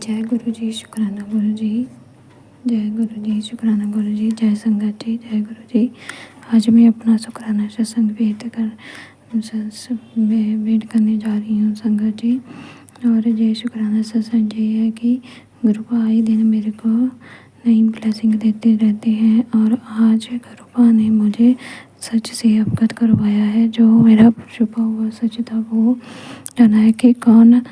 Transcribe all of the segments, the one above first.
जय गुरु जी, शुक्राना गुरु जी। जय गुरु जी, शुक्राना गुरु जी। जय संगत जी, जय गुरु जी। आज मैं अपना शुक्राना सत्संग भेंट करने जा रही हूँ संगत जी। और जय शुक्राना सत्संग ये है कि गुरुपा आए दिन मेरे को नई ब्लेसिंग देते रहते हैं। और आज गुरुपा ने मुझे सच से अवगत करवाया है। जो मेरा छुपा हुआ सच था वो जाना है कि कौन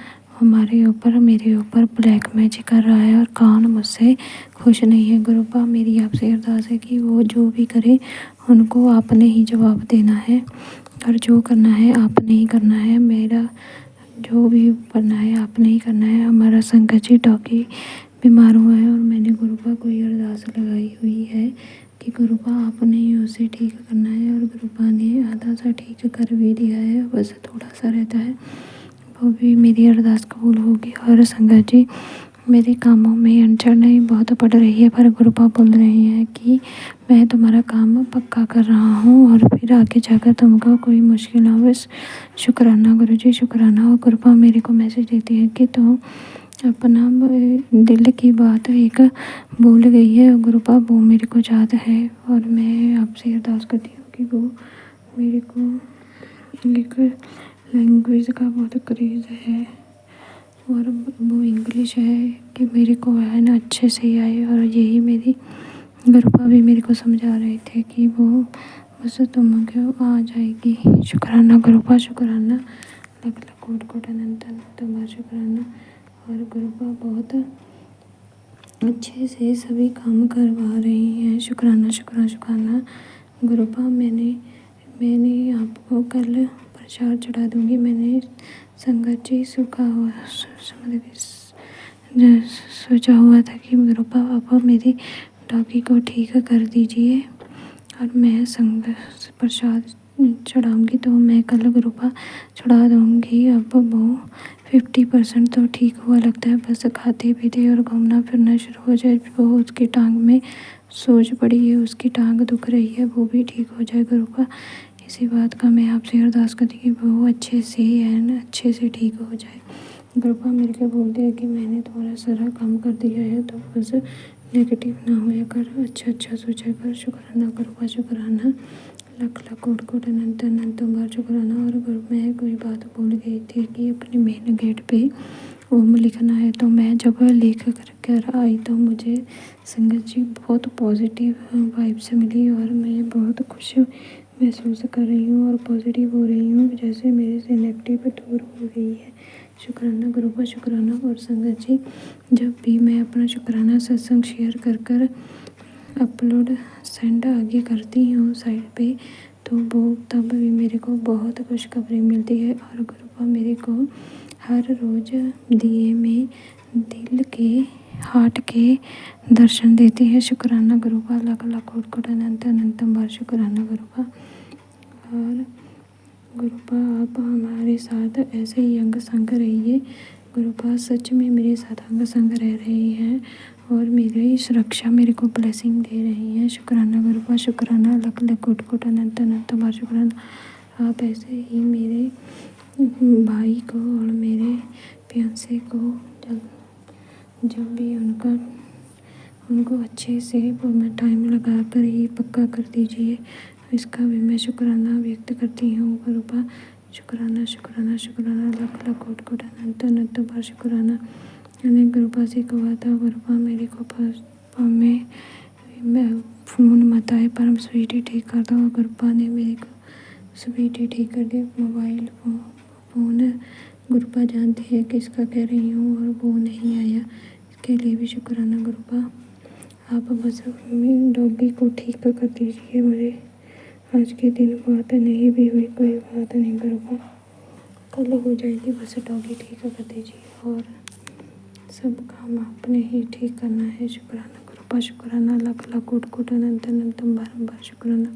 हमारे ऊपर मेरे ऊपर ब्लैक मैजिक कर रहा है और कौन मुझसे खुश नहीं है। गुरुपा मेरी आपसे अरदास है कि वो जो भी करे उनको आपने ही जवाब देना है और जो करना है आपने ही करना है। मेरा जो भी करना है आपने ही करना है। हमारा संकट जी डॉगी बीमार हुआ है और मैंने गुरुपा को ये अरदास लगाई हुई है कि गुरुपा आपने ही उसे ठीक करना है। और गुरुपा ने आधा सा ठीक कर भी दिया है, बस थोड़ा सा रहता है, वो भी मेरी अरदास कबूल होगी। और संगत जी मेरे कामों में अड़चनें बहुत पड़ रही है, पर गुरुपा बोल रहे हैं कि मैं तुम्हारा काम पक्का कर रहा हूँ और फिर आगे जाकर तुमको कोई मुश्किल ना हो। शुक्राना गुरु जी, शुक्राना। और गुरुपा मेरे को मैसेज देती है कि तुम अपना दिल की बात एक भूल गई है। गुरुपा वो मेरे को याद है और मैं आपसे अरदास करती हूँ कि वो मेरे को एक लैंग्वेज का बहुत क्रेज़ है और वो इंग्लिश है कि मेरे को है ना अच्छे से ही आए। और यही मेरी गुरुपा भी मेरे को समझा रहे थे कि वो बस तुमको आ जाएगी। शुक्राना गुरुपा, शुक्राना। लख लख कोट कोट अनंत तुम्हारा शुक्राना। और गुरुपा बहुत अच्छे से सभी काम करवा रही हैं। शुक्राना शुक्राना शुक्राना। गुरुपा मैंने आपको कल प्रसाद चढ़ा दूँगी। मैंने संगत जी सोचा हुआ था कि गुरुपा पापा मेरी डॉगी को ठीक कर दीजिए और मैं संगत प्रसाद चढ़ाऊँगी, तो मैं कल गुरुपा चढ़ा दूँगी। अब वो 50% तो ठीक हुआ लगता है, बस खाते पीते और घूमना फिरना शुरू हो जाए। वो उसकी टांग में सोज पड़ी है, उसकी टांग दुख रही है, वो भी ठीक हो जाए गुरुपा। इसी बात का मैं आपसे अरदास करती कि वो अच्छे से अच्छे से ठीक हो जाए। गुरुपा मेरे को बोलते हैं कि मैंने तुम्हारा सारा काम कर दिया है, तो बस नेगेटिव ना होया कर, अच्छा अच्छा सोचा कर। शुक्राना गुरुपा, शुक्राना। लख लख कोट कोट अनंत अनंत बार शुक्राना। और मैं कोई बात भूल गई थी कि अपने मेन गेट पे ओम लिखना है, तो मैं जब लिख कर आई तो मुझे संगत जी बहुत पॉजिटिव वाइब्स मिली और मैं बहुत खुश महसूस कर रही हूँ और पॉजिटिव हो रही हूँ, जैसे मेरे से नेगेटिव दूर हो गई है। शुक्राना गुरुपा, शुक्राना। और संगत जी जब भी मैं अपना शुक्राना सत्संग शेयर कर अपलोड सेंड आगे करती हूँ साइड पे, तो वो तब भी मेरे को बहुत खुशखबरी मिलती है। और गुरुपा मेरे को हर रोज़ दिए में दिल के हार्ट के दर्शन देती है। शुक्राना गुरुपा, लाख लाख कोट कोट अनंत अनंत बार शुक्राना गुरुपा। और गुरुपा आप हमारे साथ ऐसे ही अंग संग रहिए। गुरुपा सच में मेरे साथ अंग संग रह रही हैं और मेरी सुरक्षा मेरे को ब्लेसिंग दे रही हैं। शुक्राना गुरुपा, शुक्राना। लख लख कोट कोट अनंत अनंत बार शुक्राना। आप ऐसे ही मेरे भाई को और मेरे फियांसे को जब भी उनको अच्छे से मैं टाइम लगा कर ही पक्का कर दीजिए, इसका भी मैं शुक्राना व्यक्त करती हूँ गुरुपा। शुक्राना शुक्राना शुक्राना। लख लख कोट कोट अनंत अनंत बार शुक्राना। मैंने गुरुपा से कहा था गुरुपा मेरे को मैं फ़ोन मत आए पर स्वीटी ठीक कर दो। गुरुपा ने मेरे को स्वीटी ठीक कर दी। मोबाइल फ़ोन गुरुपा जानती है किसका कह रही हूँ और वो नहीं आया, इसके लिए भी शुक्राना गुरुपा। आप बस डॉगी को ठीक कर दीजिए। मुझे आज के दिन बात नहीं भी हुई, कोई बात नहीं गुरुपा, कल हो जाएगी, बस डॉगी ठीक कर दीजिए और सब काम आपने ही ठीक करना है। शुक्राना गुरुपा, शुक्राना। लख लख कोट कोट अनंत अनंत बारंबार शुक्राना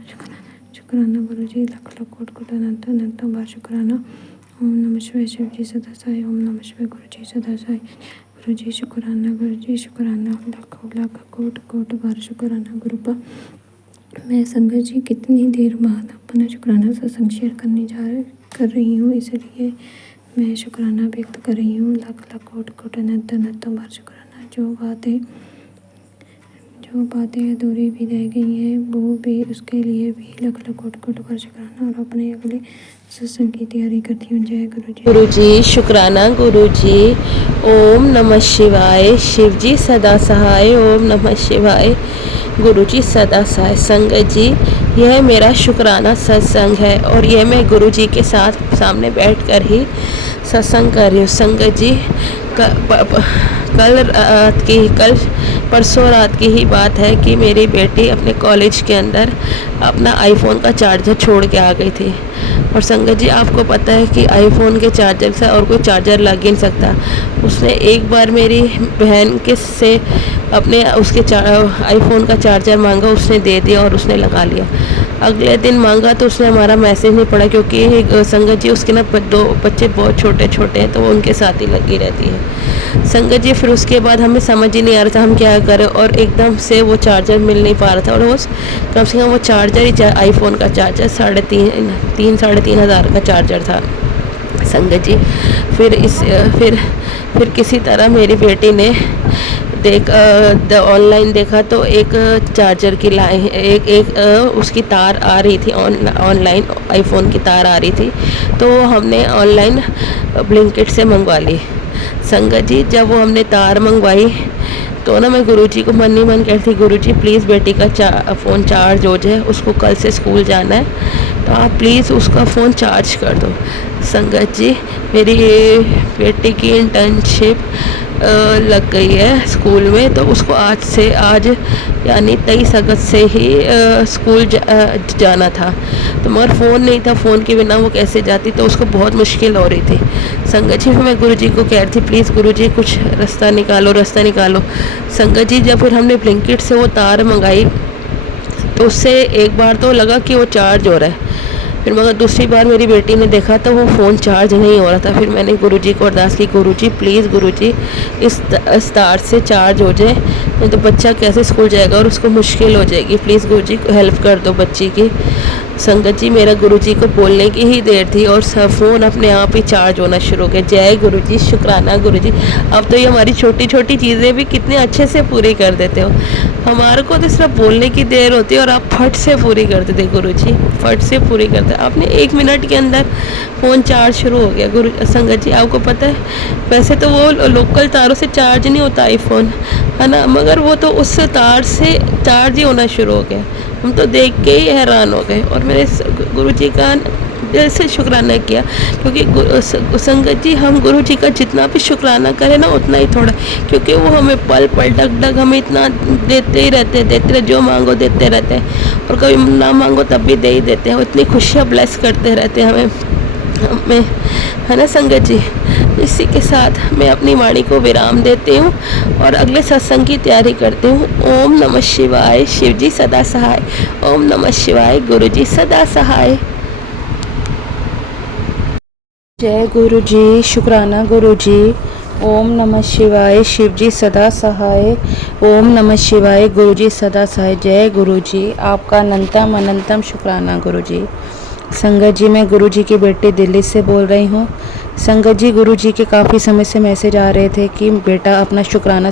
शुक्राना गुरु जी। लख लख कोट कोट अनंत अनंत बार शुक्राना। ओम नमः शिवाय शिव जी सदा साई। ओम नमः शिवाय गुरु जी सदा साई। गुरु जी शुक्राना, गुरु जी शुक्राना। लख लख कोट कोट बार शुक्राना गुरुपा। मैं संगत जी कितनी देर बाद अपना शुक्राना सत्संग शेयर कर रही हूँ, इसलिए मैं शुक्राना व्यक्त कर रही हूँ। लाख लाख कोट कोट अनंत अनंतों बार शुक्राना। जो बातें अधूरी भी रह गई हैं वो भी, उसके लिए भी लाख लाख कोट कोट बार शुक्राना। और अपने अगले सत्संग की तैयारी करती हूँ। जय गुरु जी। गुरु जी शुक्राना। गुरु जी ओम नमः शिवाय। शिव जी सदा सहाय। ओम नमः शिवाय। गुरु जी सदा सहाय। संगत जी, यह मेरा शुक्राना सत्संग है और यह मैं गुरु जी के साथ सामने बैठकर ही सत्संग कर रही हूँ। संगत जी, कल परसों रात की ही बात है कि मेरी बेटी अपने कॉलेज के अंदर अपना आईफोन का चार्जर छोड़ के आ गई थी। और संगत जी, आपको पता है कि आईफोन के चार्जर से और कोई चार्जर लग ही नहीं सकता। उसने एक बार मेरी बहन के से अपने उसके आईफोन का चार्जर मांगा, उसने दे दिया और उसने लगा लिया। अगले दिन मांगा तो उसने हमारा मैसेज नहीं पढ़ा, क्योंकि संगत जी उसके ना 2 बच्चे बहुत छोटे छोटे हैं, तो वो उनके साथ ही लगी रहती है। संगत जी, फिर उसके बाद हमें समझ ही नहीं आ रहा था हम क्या करें, और एकदम से वो चार्जर मिल नहीं पा रहा था। और वो कम से कम वो चार्जर ही आईफोन का चार्जर 3,500 का चार्जर था। संगत जी, फिर किसी तरह मेरी बेटी ने ऑनलाइन देखा तो एक चार्जर की लाइन, उसकी तार आ रही थी, ऑनलाइन आईफोन की तार आ रही थी, तो हमने ऑनलाइन ब्लिंकिट से मंगवा ली। संगत जी, जब वो हमने तार मंगवाई तो ना मैं गुरुजी को मन ही मन कहती, गुरुजी प्लीज़ बेटी का फ़ोन चार्ज हो जाए, उसको कल से स्कूल जाना है, तो आप प्लीज़ उसका फ़ोन चार्ज कर दो। संगत जी, मेरी बेटी की इंटर्नशिप लग गई है स्कूल में, तो उसको आज यानी 23 अगस्त से ही स्कूल जाना था, तो मगर फ़ोन नहीं था, फ़ोन के बिना वो कैसे जाती, तो उसको बहुत मुश्किल हो रही थी। संगत जी, मैं गुरुजी को कह रही थी प्लीज़ गुरुजी कुछ रास्ता निकालो। संगत जी, जब फिर हमने ब्लिंकिट से वो तार मंगाई तो उससे एक बार तो लगा कि वो चार्ज हो रहा है, फिर मगर दूसरी बार मेरी बेटी ने देखा तो वो फ़ोन चार्ज नहीं हो रहा था। फिर मैंने गुरुजी को अरदास की, गुरुजी प्लीज़ गुरुजी इस तार से चार्ज हो जाए, नहीं तो बच्चा कैसे स्कूल जाएगा और उसको मुश्किल हो जाएगी, प्लीज़ गुरुजी हेल्प कर दो बच्ची की। संगत जी, मेरा गुरुजी को बोलने की ही देर थी और फ़ोन अपने आप ही चार्ज होना शुरू हो गया। जय गुरुजी, शुक्राना गुरुजी। अब तो ये हमारी छोटी छोटी चीज़ें भी कितने अच्छे से पूरी कर देते हो। हमारे को तो सिर्फ बोलने की देर होती है और आप फट से पूरी कर देते गुरुजी, फट से पूरी करते। आपने 1 मिनट के अंदर फ़ोन चार्ज शुरू हो गया। गुरु संगत जी, आपको पता है वैसे तो वो लोकल तारों से चार्ज नहीं होता आईफोन, है ना, मगर वो तो उस तार से चार्ज ही होना शुरू हो गया। हम तो देख के ही हैरान हो गए और मेरे गुरुजी का दिल से शुक्राना किया, क्योंकि संगत जी, हम गुरुजी का जितना भी शुक्राना करें ना उतना ही थोड़ा, क्योंकि वो हमें पल पल डग डग हमें इतना देते ही रहते, जो मांगो देते रहते हैं, और कभी ना मांगो तब भी दे ही देते हैं। वो इतनी खुशियाँ ब्लेस करते रहते हैं हमें, है ना संगत जी। इसी के साथ मैं अपनी वाणी को विराम देती हूँ और अगले सत्संग की तैयारी करती हूँ। ओम नमः शिवाय। शिव जी सदा सहाय। ओम नमः शिवाय। गुरु जी सदा सहाय। जय गुरु जी, शुक्राना गुरु जी। ओम नमः शिवाय। शिव जी सदा सहाय। ओम नमः शिवाय। गुरु जी सदा सहाय। जय गुरु जी, आपका अनंतम अनंतम शुक्राना गुरु जी। संगत जी, मैं गुरु जी की बेटी दिल्ली से बोल रही हूँ। संगत जी, गुरु जी के काफ़ी समय से मैसेज आ रहे थे कि बेटा अपना शुक्राना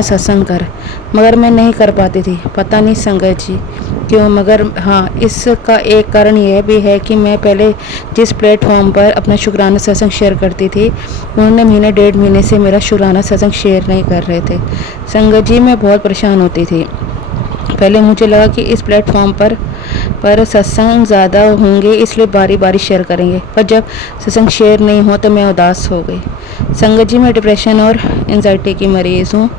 सत्संग कर, मगर मैं नहीं कर पाती थी, पता नहीं संगत जी क्यों। मगर हाँ, इसका एक कारण यह भी है कि मैं पहले जिस प्लेटफॉर्म पर अपना शुक्राना सत्संग शेयर करती थी, उन्होंने महीने 1.5 महीने से मेरा शुक्राना सत्संग शेयर नहीं कर रहे थे। संगत जी, मैं बहुत परेशान होती थी। पहले मुझे लगा कि इस प्लेटफॉर्म पर सत्संग ज़्यादा होंगे, इसलिए बारी बारी शेयर करेंगे, पर जब सत्संग शेयर नहीं हो तो मैं उदास हो गई। संगत जी, मैं डिप्रेशन और एंजाइटी की मरीज़ हूँ।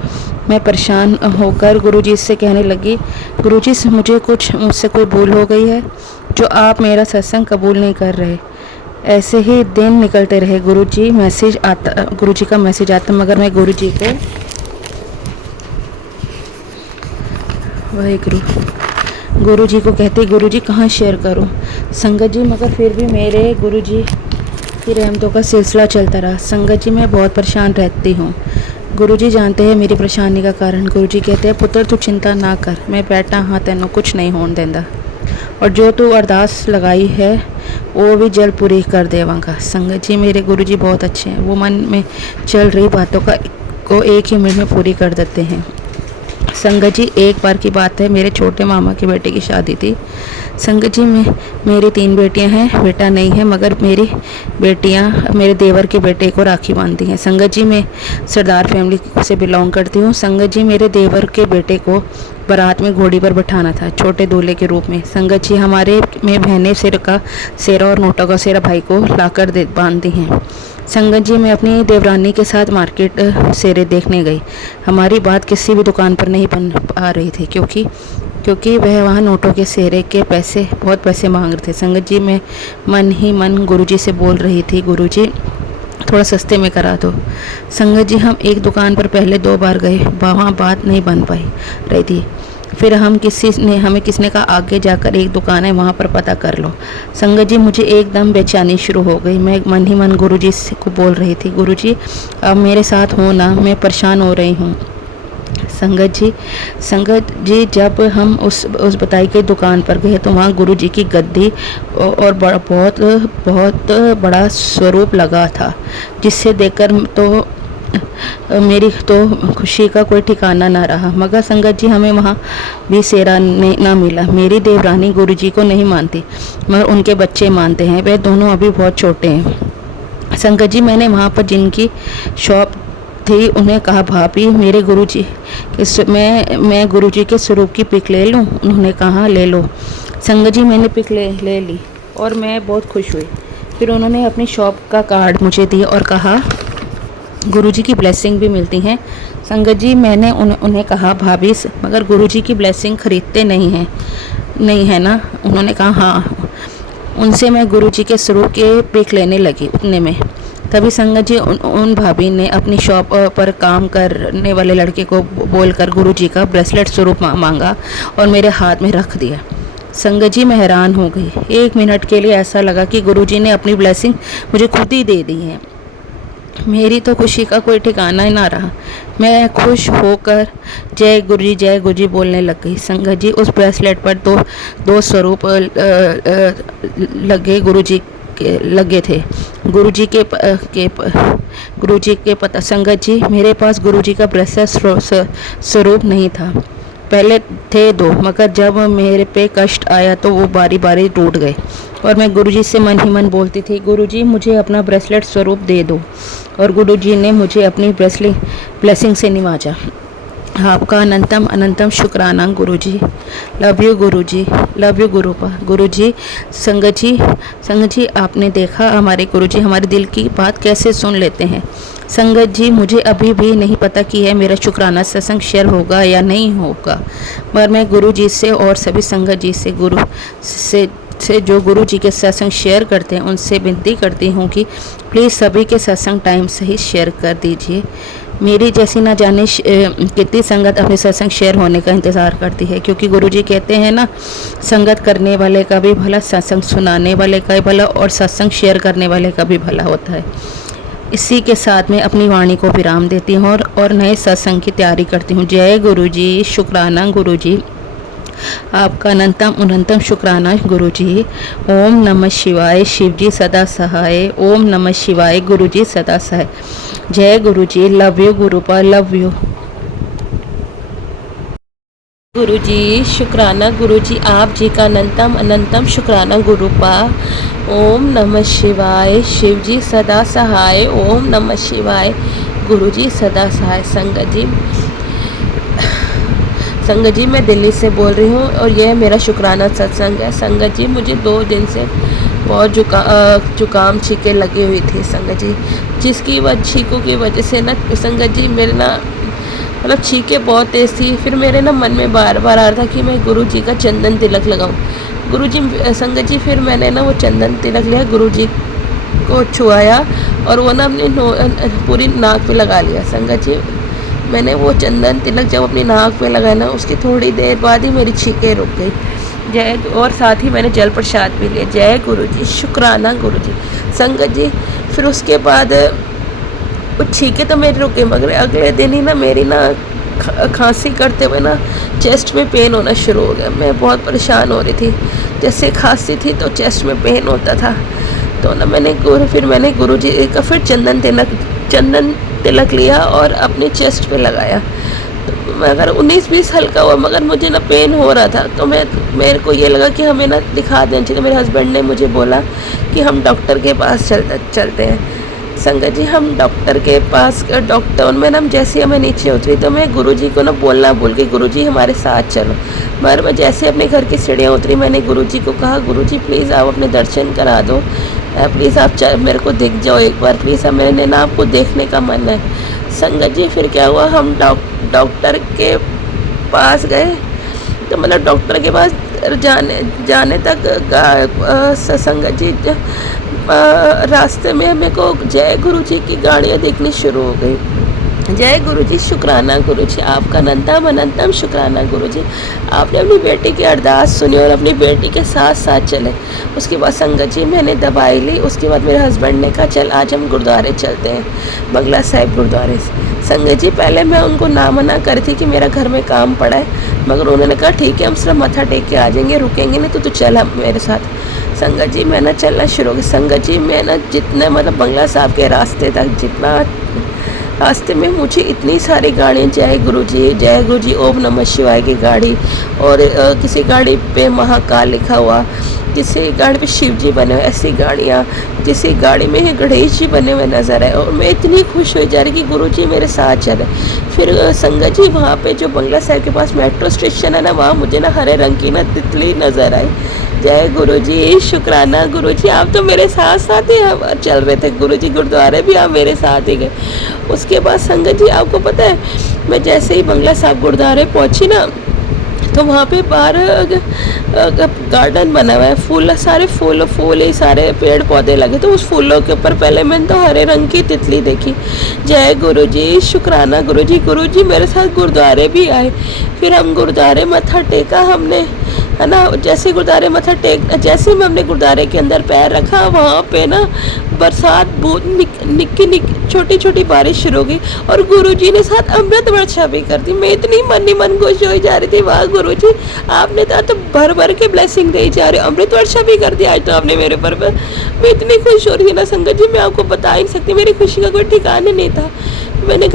मैं परेशान होकर गुरुजी से कहने लगी, गुरुजी मुझसे कोई भूल हो गई है जो आप मेरा सत्संग कबूल नहीं कर रहे। ऐसे ही दिन निकलते रहे। गुरुजी का मैसेज आता, मगर मैं गुरुजी को गुरुजी को कहते, गुरुजी कहाँ शेयर करूं। संगत जी, मगर फिर भी मेरे गुरुजी की रहमतों का सिलसिला चलता रहा। संगत जी, मैं बहुत परेशान रहती हूँ। गुरुजी जानते हैं मेरी परेशानी का कारण। गुरुजी कहते हैं, पुत्र तू चिंता ना कर, मैं बैठा हाँ तेनों कुछ नहीं होने देंदा। और जो तू अरदास लगाई है वो भी जल्द पूरी कर देवांगा। संगत जी मेरे गुरु जी बहुत अच्छे हैं, वो मन में चल रही बातों को एक ही मिनट में पूरी कर देते हैं। संगत जी एक बार की बात है, मेरे छोटे मामा के बेटे की शादी थी। संगत जी में मेरी 3 बेटियां हैं, बेटा नहीं है, मगर मेरी बेटियां मेरे देवर के बेटे को राखी बांधती हैं। संगत जी मैं सरदार फैमिली से बिलोंग करती हूँ। संगत जी मेरे देवर के बेटे को बारात में घोड़ी पर बैठाना था, छोटे दूल्हे के रूप में। संगत जी हमारे में बहनें सिर का सेरा और नोटा का सेरा भाई को लाकर बांधती हैं। संगत जी मैं अपनी देवरानी के साथ मार्केट सेरे देखने गई। हमारी बात किसी भी दुकान पर नहीं बन पा रही थी, क्योंकि वह वहाँ नोटों के सेरे के बहुत पैसे मांग रहे थे। संगत जी मैं मन ही मन गुरुजी से बोल रही थी, गुरुजी थोड़ा सस्ते में करा दो। संगत जी हम एक दुकान पर पहले 2 बार गए, वहाँ बात नहीं बन पाई रही थी। फिर हमें किसने कहा आगे जाकर एक दुकान है, वहाँ पर पता कर लो। संगत जी मुझे एकदम बेचैनी शुरू हो गई। मैं मन ही मन गुरुजी को बोल रही थी, गुरुजी अब मेरे साथ हो ना, मैं परेशान हो रही हूँ। संगत जी जब हम उस बताई गई दुकान पर गए तो वहाँ गुरुजी की गद्दी और बहुत बड़ा स्वरूप लगा था, जिससे देखकर तो मेरी तो खुशी का कोई ठिकाना ना रहा। मगर संगत जी हमें वहाँ भी सेरा ना मिला। मेरी देवरानी गुरुजी को नहीं मानती, मगर उनके बच्चे मानते हैं, वे दोनों अभी बहुत छोटे हैं। संगत जी मैंने वहाँ पर जिनकी शॉप थी उन्हें कहा, भाभी मेरे गुरुजी मैं गुरुजी के स्वरूप की पिक ले लूँ? उन्होंने कहा ले लो। संगत जी मैंने पिक ले ली और मैं बहुत खुश हुई। फिर उन्होंने अपनी शॉप का कार्ड मुझे दिया और कहा गुरुजी की ब्लेसिंग भी मिलती हैं। संगत जी मैंने उन्हें कहा, भाभी मगर गुरुजी की ब्लेसिंग खरीदते नहीं है ना? उन्होंने कहा हाँ। उनसे मैं गुरुजी के स्वरूप के पिक लेने लगी। उतने में तभी संगत जी उन भाभी ने अपनी शॉप पर काम करने वाले लड़के को बोलकर गुरुजी का ब्रेसलेट स्वरूप मांगा और मेरे हाथ में रख दिया। संगत जी मैं हैरान हो गई। 1 मिनट के लिए ऐसा लगा कि गुरुजी ने अपनी ब्लेसिंग मुझे खुद ही दे दी है। मेरी तो खुशी का कोई ठिकाना ही ना रहा। मैं खुश होकर जय गुरुजी बोलने लग गई। संगत जी उस ब्रेसलेट पर दो स्वरूप लगे थे। गुरुजी के पता। संगत जी मेरे पास गुरुजी का ब्रेसलेट स्वरूप नहीं था। पहले थे 2, मगर जब मेरे पे कष्ट आया तो वो बारी बारी टूट गए और मैं गुरुजी से मन ही मन बोलती थी, गुरुजी मुझे अपना ब्रेसलेट स्वरूप दे दो। और गुरुजी ने मुझे अपनी ब्लेसिंग से निवाजा। आपका अनंतम शुक्राना Guruji. Love you Guruji, love you गुरुपा। गुरुजी संगत जी आपने देखा हमारे गुरुजी हमारे दिल की बात कैसे सुन लेते हैं। संगत जी मुझे अभी भी नहीं पता कि है मेरा शुक्राना सत्संग शेयर होगा या नहीं होगा, मगर मैं गुरुजी से और सभी संगत जी से जो गुरु जी के सत्संग शेयर करते हैं उनसे विनती करती हूँ कि प्लीज़ सभी के सत्संग टाइम से ही शेयर कर दीजिए। मेरी जैसी ना जाने कितनी संगत अपने सत्संग शेयर होने का इंतज़ार करती है, क्योंकि गुरुजी कहते हैं ना, संगत करने वाले का भी भला, सत्संग सुनाने वाले का भी भला और सत्संग शेयर करने वाले का भी भला होता है। इसी के साथ में अपनी वाणी को विराम देती हूँ और नए सत्संग की तैयारी करती हूँ। जय गुरुजी, शुक्राना गुरुजी, आपका अनंतम शुक्राना गुरुजी। ओम नमः शिवाय, शिवजी सदा सहाय। ओम नमः शिवाय, गुरुजी सदा सहाय। जय गुरुजी, लव यू गुरुपा, लव यू गुरुजी। शुक्राना गुरुजी, आप जी का अनंतम शुक्राना गुरुपा। ओम नमः शिवाय, शिवजी सदा सहाय। ओम नमः शिवाय, गुरुजी सदा सहाय। संगत जी मैं दिल्ली से बोल रही हूँ और यह मेरा शुक्राना सत्संग है। संगत जी मुझे 2 दिन से बहुत जुकाम छींके लगी हुई थी संगत जी, जिसकी छींकों की वजह से ना संगत जी मेरे ना मतलब छींकें बहुत तेज़ थी। फिर मेरे ना मन में बार बार आ रहा था कि मैं गुरु जी का चंदन तिलक लगाऊं। गुरु जी संगत जी फिर मैंने ना वो चंदन तिलक लिया, गुरु जी को छुआया और वो ना अपनी पूरी नाक पे लगा लिया। संगत जी मैंने वो चंदन तिलक जब अपनी नाक पे लगाया ना, उसकी थोड़ी देर बाद ही मेरी छींकें रुक गई। जय, और साथ ही मैंने जल प्रसाद भी लिया। जय गुरु जी, शुक्राना गुरु जी। संगत जी फिर उसके बाद वो छींकें तो मेरी रुक गई, मगर अगले दिन ही ना मेरी ना खांसी करते हुए ना चेस्ट में पेन होना शुरू हो गया। मैं बहुत परेशान हो रही थी। जैसे खांसी थी तो चेस्ट में पेन होता था। तो ना मैंने गुरुजी का फिर चंदन तिलक लिया और अपने चेस्ट पे लगाया। तो मगर 19-20 हल्का हुआ, मगर मुझे ना पेन हो रहा था। तो मेरे को ये लगा कि हमें ना दिखा देना चाहिए। तो मेरे हस्बैंड ने मुझे बोला कि हम डॉक्टर के पास चलते हैं। संगत जी, हम डॉक्टर के पास डॉक्टर में ना जैसे ही मैं नीचे उतरी तो मैं गुरुजी को ना बोलना भूल गई, गुरुजी हमारे साथ चलो। मगर मैं जैसे अपने घर की सीढ़ियाँ उतरी मैंने गुरुजी को कहा, गुरुजी प्लीज़ आप अपने दर्शन करा दो, प्लीज़ आप मेरे को दिख जाओ एक बार प्लीज़, मैंने ना आपको देखने का मन है। संगत जी फिर क्या हुआ, हम डॉक्टर के पास गए। तो मतलब डॉक्टर के पास जाने तक संगत जी रास्ते में मेरे को जय गुरु जी की गाड़ियाँ देखनी शुरू हो गई। जय गुरु जी, शुक्राना गुरु जी, आपका अनंतम अनंतम शुक्राना गुरु जी, आपने अपनी बेटी की अरदास सुनी और अपनी बेटी के साथ साथ चले। उसके बाद संगत जी मैंने दवाई ली। उसके बाद मेरे हस्बैंड ने कहा चल आज हम गुरुद्वारे चलते हैं, बंगला साहिब गुरुद्वारे से। संगत जी पहले मैं उनको ना मना कर थी कि मेरा घर में काम पड़ा है, मगर उन्होंने कहा ठीक है हम सिर्फ मत्था टेक के आ जाएंगे, रुकेंगे नहीं तो चल मेरे साथ। संगत जी मैं ना चलना शुरू हो गई। संगत जी मैं ना जितना मतलब बंगला साहब के रास्ते तक जितना रास्ते में मुझे इतनी सारी गाड़ियाँ, जय गुरु जी ओम नमः शिवाय की गाड़ी, और किसी गाड़ी पे महाकाल लिखा हुआ, किसी गाड़ी पे शिव जी बने हुए, ऐसी गाड़ियाँ, किसी गाड़ी में ही गणेश जी बने हुए नज़र आए। और मैं इतनी खुश हो जा रही कि गुरु जी मेरे साथ चले। फिर संगत जी वहाँ पे जो बंगला साहिब के पास मेट्रो स्टेशन है ना, वहाँ मुझे ना हरे रंग की ना तितली नज़र आई। जय गुरु जी, शुक्राना गुरु जी, आप तो मेरे साथ साथ ही हम चल रहे थे। गुरु जी गुरुद्वारे भी आप मेरे साथ ही गए। उसके बाद संगत जी आपको पता है, मैं जैसे ही बंगला साहब गुरुद्वारे पहुंची ना, तो वहाँ पे बाहर गार्डन बना हुआ है, फूल ही सारे पेड़ पौधे लगे। तो उस फूलों के ऊपर पहले मैंने तो हरे रंग की तितली देखी। जय गुरु जी, शुक्राना गुरु जी मेरे साथ गुरुद्वारे भी आए। फिर हम गुरुद्वारे मत्था टेका हमने, है ना। जैसे गुरुद्वारे मत्था टेक, जैसे ही हमने गुरुद्वारे के अंदर पैर रखा, वहाँ पे ना बरसात बहुत निक्की छोटी छोटी बारिश शुरू हो गई और गुरुजी ने साथ अमृत वर्षा भी कर दी। मैं इतनी मन खुश हो जा रही थी, वाह गुरुजी आपने तो भर के ब्लेसिंग दे जा रहे हो, अमृत वर्षा भी कर दिया आज तो आपने मेरे पर। मैं इतनी खुश हो रही थी ना संगत जी, मैं आपको बता ही नहीं सकती, मेरी खुशी का कोई ठिकाना नहीं था।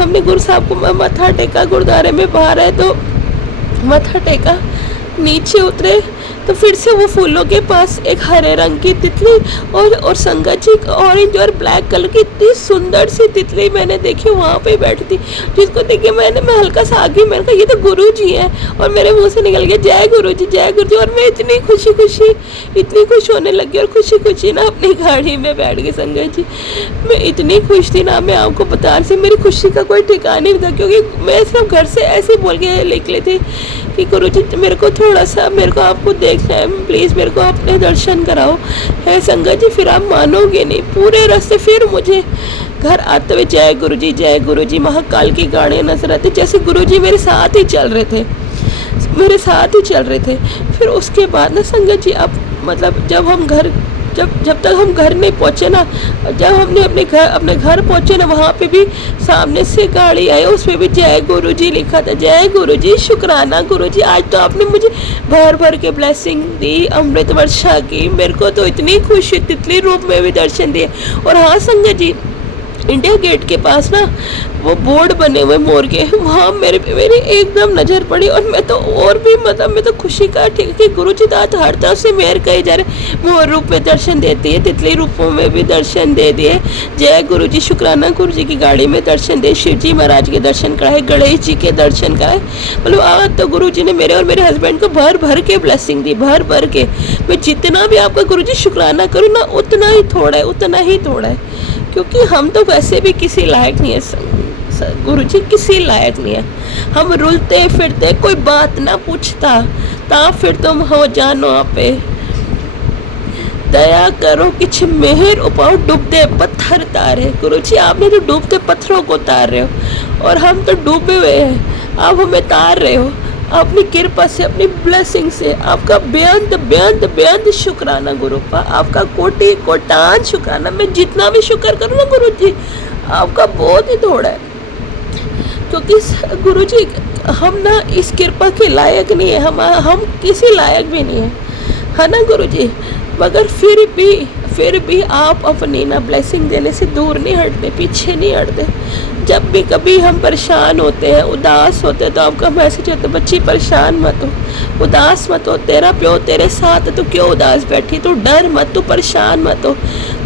हमने गुरु साहब को मत्था टेका, गुरुद्वारे में बाहर आए तो मत्था टेका, नीचे उतरे तो फिर से वो फूलों के पास एक हरे रंग की तितली और संगत जी ऑरेंज और ब्लैक कलर की इतनी सुंदर सी तितली मैंने देखी वहाँ पे बैठी थी, जिसको देख के मैं हल्का सा आगे, मैंने कहा ये तो गुरु जी है, और मेरे मुंह से निकल गया जय गुरु जी। और मैं इतनी खुश होने लगी और खुशी ना अपनी गाड़ी में बैठ गई। संगत जी मैं इतनी खुश थी ना, मैं आपको बता रही थी, मेरी खुशी का कोई ठिकाना नहीं था, क्योंकि मैं सिर्फ घर से ऐसे बोल के निकले थे कि गुरु जी मेरे को आपको देखना है, प्लीज़ मेरे को अपने दर्शन कराओ। है संगत जी फिर आप मानोगे नहीं, पूरे रास्ते फिर मुझे घर आते हुए जय गुरु जी महाकाल की गाड़ियाँ नजर आती, जैसे गुरु जी मेरे साथ ही चल रहे थे। फिर उसके बाद ना संगत जी अब मतलब जब तक हम घर नहीं पहुँचे ना, जब हमने अपने घर पहुँचे ना, वहाँ पे भी सामने से गाड़ी आई, उसमें भी जय गुरु जी लिखा था। जय गुरु जी, शुक्राना गुरु जी, आज तो आपने मुझे भर के ब्लेसिंग दी, अमृत वर्षा की, मेरे को तो इतनी खुशी, तितली रूप में भी दर्शन दिए। और हाँ संगत जी, इंडिया गेट के पास ना वो बोर्ड बने हुए मोर के, वहाँ मेरे एकदम नज़र पड़ी, और मैं तो खुशी का ठीक कि गुरु जी दात हर तरफ से मेहर कहे जा रहे, मोर रूप में दर्शन देती है, तितली रूपों में भी दर्शन दे दिए। जय गुरु जी, शुक्राना गुरु जी की गाड़ी में दर्शन दे, शिव जी महाराज के दर्शन कराए, गणेश जी के दर्शन कराए। मतलब आज तो गुरु जी ने मेरे और मेरे हस्बैंड को भर के ब्लेसिंग दी, भर के। मैं जितना भी आपका गुरु जी शुक्राना करूँ ना उतना ही थोड़ा है, क्योंकि हम तो वैसे भी किसी लायक नहीं है गुरु जी, किसी लायक नहीं है। हम रुलते फिरते, कोई बात ना पूछता, ता फिर तुम हो जानो आपे, दया करो किछ मेहर उपाओ, डूबते पत्थर तारे। गुरु जी आपने तो डूबते पत्थरों को तार रहे हो, और हम तो डूबे हुए हैं, आप हमें तार रहे हो अपनी कृपा से, अपनी ब्लेसिंग से। आपका बेअंत शुक्राना गुरुपा, आपका कोटान शुक्राना। मैं जितना भी शुक्र करूँ ना गुरु जी, आपका बहुत ही थोड़ा है, क्योंकि गुरु जी हम ना इस कृपा के लायक नहीं है, हम किसी लायक भी नहीं है। है ना गुरुजी। मगर फिर भी आप अपनी ना ब्लेसिंग देने से दूर नहीं हटते, पीछे नहीं हटते। जब भी कभी हम परेशान होते हैं, उदास होते हैं, तो आपका मैसेज होता है बच्ची परेशान मत हो, उदास मत हो, तेरा प्यो तेरे साथ है, तू क्यों उदास बैठी, तू डर मत, तू परेशान मत हो,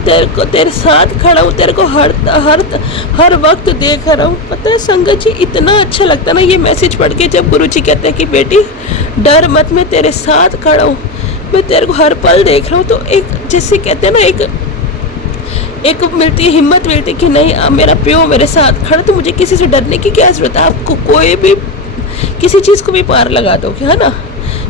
तेरे साथ खड़ा हूँ, तेरे को हर वक्त देख रहा हूँ। पता है संगत जी, इतना अच्छा लगता है ना ये मैसेज पढ़ के, जब गुरुजी कहते हैं कि बेटी डर मत, मैं तेरे साथ खड़ा हूँ, मैं तेरे को हर पल देख रहा हूँ। तो एक जैसे कहते हैं ना, एक मिलती है, हिम्मत मिलती है कि नहीं मेरा प्यो मेरे साथ खड़ा, तो मुझे किसी से डरने की क्या जरूरत है। आपको कोई भी किसी चीज़ को भी पार लगा दो, है ना,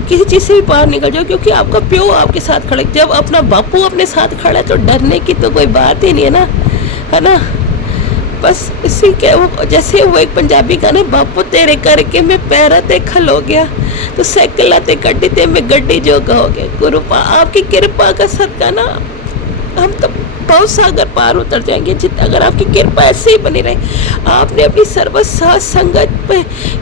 किसी चीज़ से भी पार निकल जाओ, क्योंकि आपका प्यो आपके साथ खड़ा है। जब अपना बापू अपने साथ खड़ा है तो डरने की तो कोई बात ही नहीं है ना। बस इसी के वो जैसे वो एक पंजाबी गाना, बापू तेरे करके मैं पैरा ते खलो गया, तो साइकिल ते गड्डी ते मैं गड्डी जोगा हो गया। गुरु आपकी कृपा का सदका ना हम तो बहुत सागर पार उतर जाएंगे, अगर आपकी कृपा ऐसे ही बनी रहे। आपने अपनी सर्वसाथ संगत पे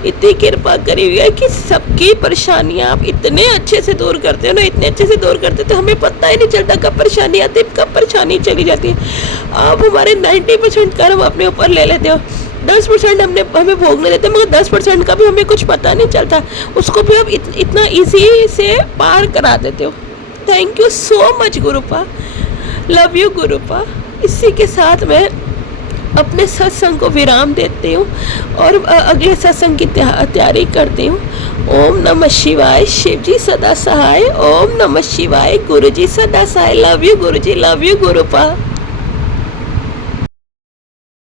इतनी कृपा करी हुई है कि सबकी परेशानियां आप इतने अच्छे से दूर करते हो ना, इतने अच्छे से दूर करते तो हमें पता ही नहीं चलता कब परेशानी आती है, कब परेशानी चली जाती है। आप हमारे 90% कर्म अपने ऊपर ले लेते हो, 10% हमें भोगने देते हैं, मगर 10% का भी हमें कुछ पता नहीं चलता, उसको भी आप इतना ईजी से पार करा देते हो। थैंक यू सो मच गुरुपा, लव यू गुरुपा। इसी के साथ मैं अपने सत्संग को विराम देती हूँ और अगले सत्संग की तैयारी करती हूँ। ओम नमः शिवाय, शिव जी सदा सहाय। ओम नमः शिवाय, गुरु जी सदा सहाय। Love you Guru ji, love you गुरुपा।